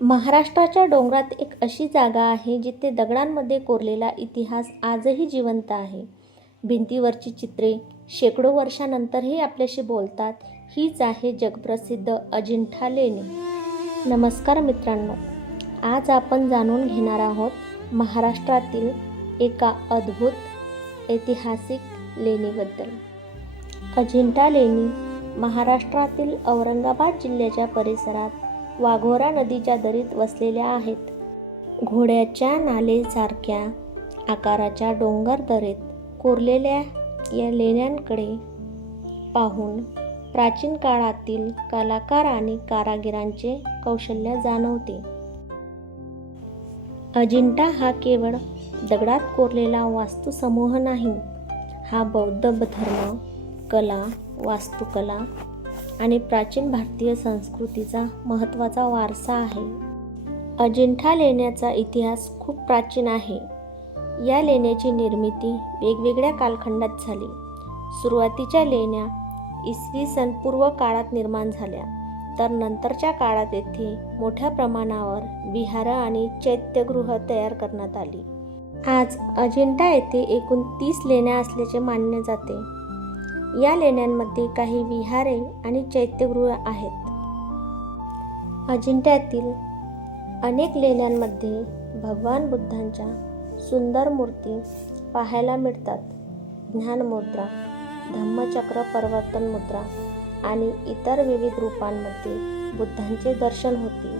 महाराष्ट्राच्या डोंगरात एक अशी जागा आहे जिथे दगडांमध्ये कोरलेला इतिहास आजही जिवंत आहे. भिंतीवरची चित्रे शेकडो वर्षांनंतरही आपल्याशी बोलतात. हीच आहे जगप्रसिद्ध अजिंठा लेणी. नमस्कार मित्रांनो, आज आपण जाणून घेणार आहोत महाराष्ट्रातील एका अद्भुत ऐतिहासिक लेणीबद्दल. अजिंठा लेणी महाराष्ट्रातील औरंगाबाद जिल्ह्याच्या परिसरात वाघोरा नदीच्या दरीत वसलेल्या आहेत. घोड्याच्या नालेसारख्या आकाराच्या डोंगर दरीत कोरलेल्या या लेण्यांकडे पाहून प्राचीन काळातील कलाकार आणि कारागिरांचे कौशल्य जाणवते. अजिंठा हा केवळ दगडात कोरलेला वास्तुसमूह नाही, हा बौद्ध धर्म, कला, वास्तुकला आणि प्राचीन भारतीय संस्कृतीचा महत्त्वाचा वारसा आहे. अजिंठा लेण्याचा इतिहास खूप प्राचीन आहे. या लेण्याची निर्मिती वेगवेगळ्या कालखंडात झाली. सुरुवातीच्या लेण्या इसवी सन पूर्व काळात निर्माण झाल्या, तर नंतरच्या काळात येथे मोठ्या प्रमाणावर विहार आणि चैत्यगृह तयार करण्यात आली. आज अजिंठा येथे एकूण 30 लेण्या असल्याचे मानले जाते. या लेण्यांमध्ये काही विहारे आणि चैत्यगृह आहेत. अजिंठ्यातील अनेक लेण्यांमध्ये भगवान बुद्धांच्या सुंदर मूर्ती पाहायला मिळतात. ज्ञान मुद्रा, धम्मचक्र परिवर्तन मुद्रा आणि इतर विविध रूपांमध्ये बुद्धांचे दर्शन होते.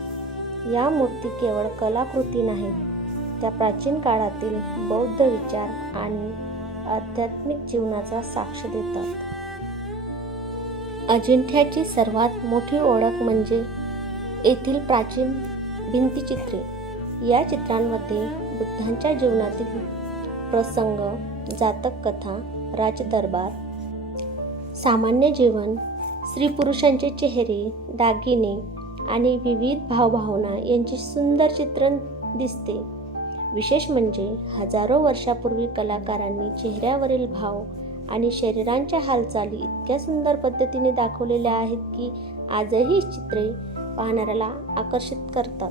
या मूर्ती केवळ कलाकृती नाहीत, त्या प्राचीन काळातील बौद्ध विचार आणि आध्यात्मिक जीवनाचा साक्ष देतात. अजिंठ्याची सर्वात मोठी ओळख म्हणजे येथील प्राचीन भिंतीचित्रे. या चित्रांमध्ये बुद्धांच्या जीवनातील प्रसंग, जातक कथा, राजदरबार, सामान्य जीवन, स्त्री पुरुषांचे चेहरे, दागिने आणि विविध भावभावना यांचे सुंदर चित्रण दिसते. विशेष म्हणजे हजारो वर्षापूर्वी कलाकारांनी चेहऱ्यावरील भाव आणि शरीरांच्या हालचाली इतक्या सुंदर पद्धतीने दाखवलेल्या आहेत की आजही चित्रे पाहणाऱ्याला आकर्षित करतात.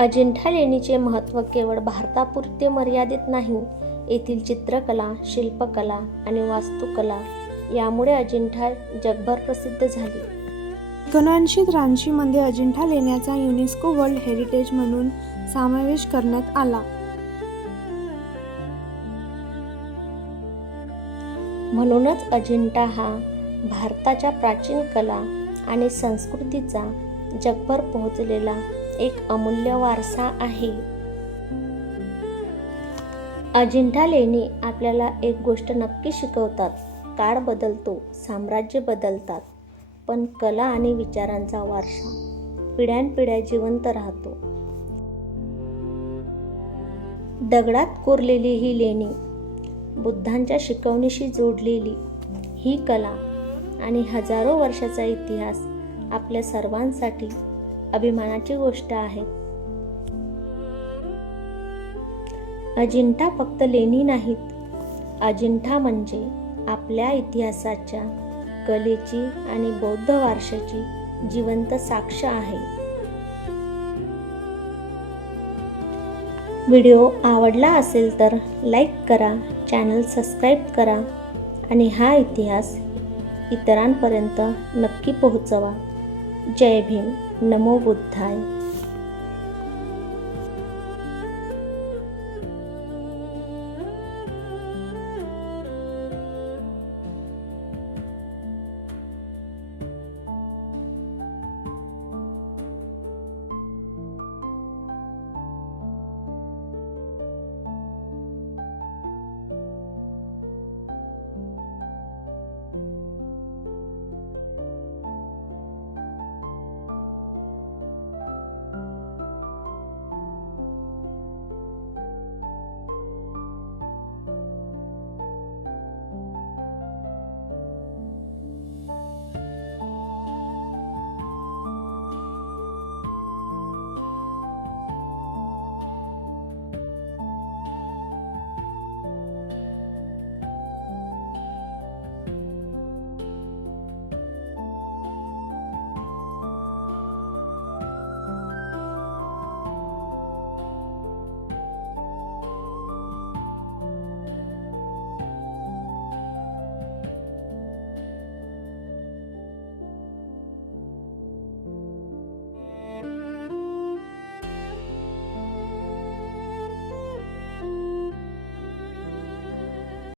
अजिंठा लेणीचे महत्त्व केवळ भारतापुरते मर्यादित नाही. येथील चित्रकला, शिल्पकला आणि वास्तुकला यामुळे अजिंठा जगभर प्रसिद्ध झाली. 1983 मध्ये अजिंठा लेण्याचा युनेस्को वर्ल्ड हेरिटेज म्हणून समावेश करण्यात आला. म्हणूनच अजिंठा हा भारताच्या प्राचीन कला आणि संस्कृतीचा जगभर पोहोचलेला एक अमूल्य वारसा आहे. अजिंठा लेणी आपल्याला एक गोष्ट नक्की शिकवतात. काळ बदलतो, साम्राज्य बदलतात, पण कला आणि विचारांचा वारसा पिढ्यानपिढ्या जिवंत राहतो. दगडात कोरलेली ही लेणी, बुद्धांच्या शिकवणीशी जोडलेली ही कला आणि हजारो वर्षाचा इतिहास आपल्या सर्वांसाठी अभिमानाची गोष्ट आहे. अजिंठा फक्त लेणी नाहीत. अजिंठा म्हणजे आपल्या इतिहासाच्या, कलेची आणि बौद्ध वारशाची जिवंत साक्ष आहे. व्हिडिओ आवडला असेल तर लाईक करा, चॅनल सबस्क्राईब करा आणि हा इतिहास इतरांपर्यंत नक्की पोहोचवा. जय भीम, नमो बुद्धाय.